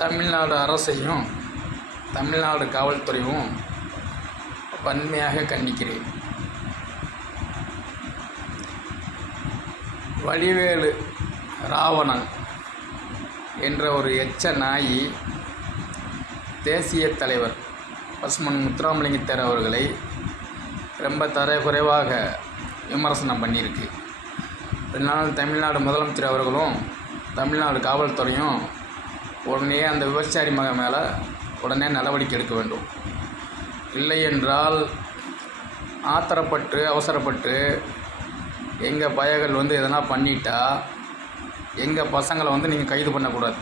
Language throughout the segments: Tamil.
தமிழ்நாடு அரசையும் தமிழ்நாடு காவல்துறையும் வன்மையாக கண்டிக்கிறேன். வடிவேலு ராவணன் என்ற ஒரு எச்ச நாயி தேசிய தலைவர் பசுமன் முத்துராமலிங்கத்தேவர் அவர்களை ரொம்ப தரக்குறைவாக விமர்சனம் பண்ணியிருக்கு. இதனால் தமிழ்நாடு முதலமைச்சர் அவர்களும் தமிழ்நாடு காவல்துறையும் உடனே அந்த விபச்சாரி மகன் மேலே உடனே நடவடிக்கை எடுக்க வேண்டும். இல்லை என்றால் ஆத்திரப்பட்டு அவசரப்பட்டு எங்கள் பயகள் எதனா பண்ணிட்டா எங்கள் பசங்களை நீங்கள் கைது பண்ணக்கூடாது.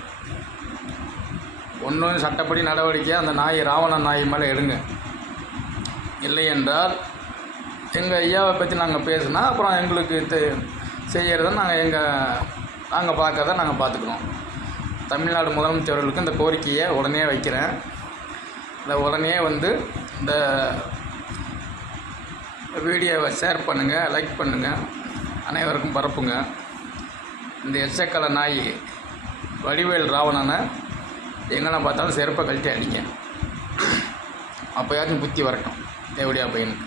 ஒன்றும் சட்டப்படி நடவடிக்கை அந்த நாய் ராவண நாய் மேலே எடுங்க. இல்லை என்றால் எங்கள் ஐயாவை பற்றி நாங்கள் பேசுனா அப்புறம் எங்களுக்கு செய்கிறத நாங்கள் பார்க்கறத நாங்கள் பார்த்துக்குறோம். தமிழ்நாடு முதலமைச்சர்களுக்கு இந்த கோரிக்கையை உடனே வைக்கிறேன். இந்த உடனே இந்த வீடியோவை ஷேர் பண்ணுங்கள், லைக் பண்ணுங்கள், அனைவருக்கும் பரப்புங்க. இந்த எச்சக்கலை நாய் வடிவேல் ராவணனை எங்கெல்லாம் பார்த்தாலும் செருப்பை கழட்டி அடிங்க. அப்போயாச்சும் புத்தி வரட்டும் தேவடியா பையனுக்கு.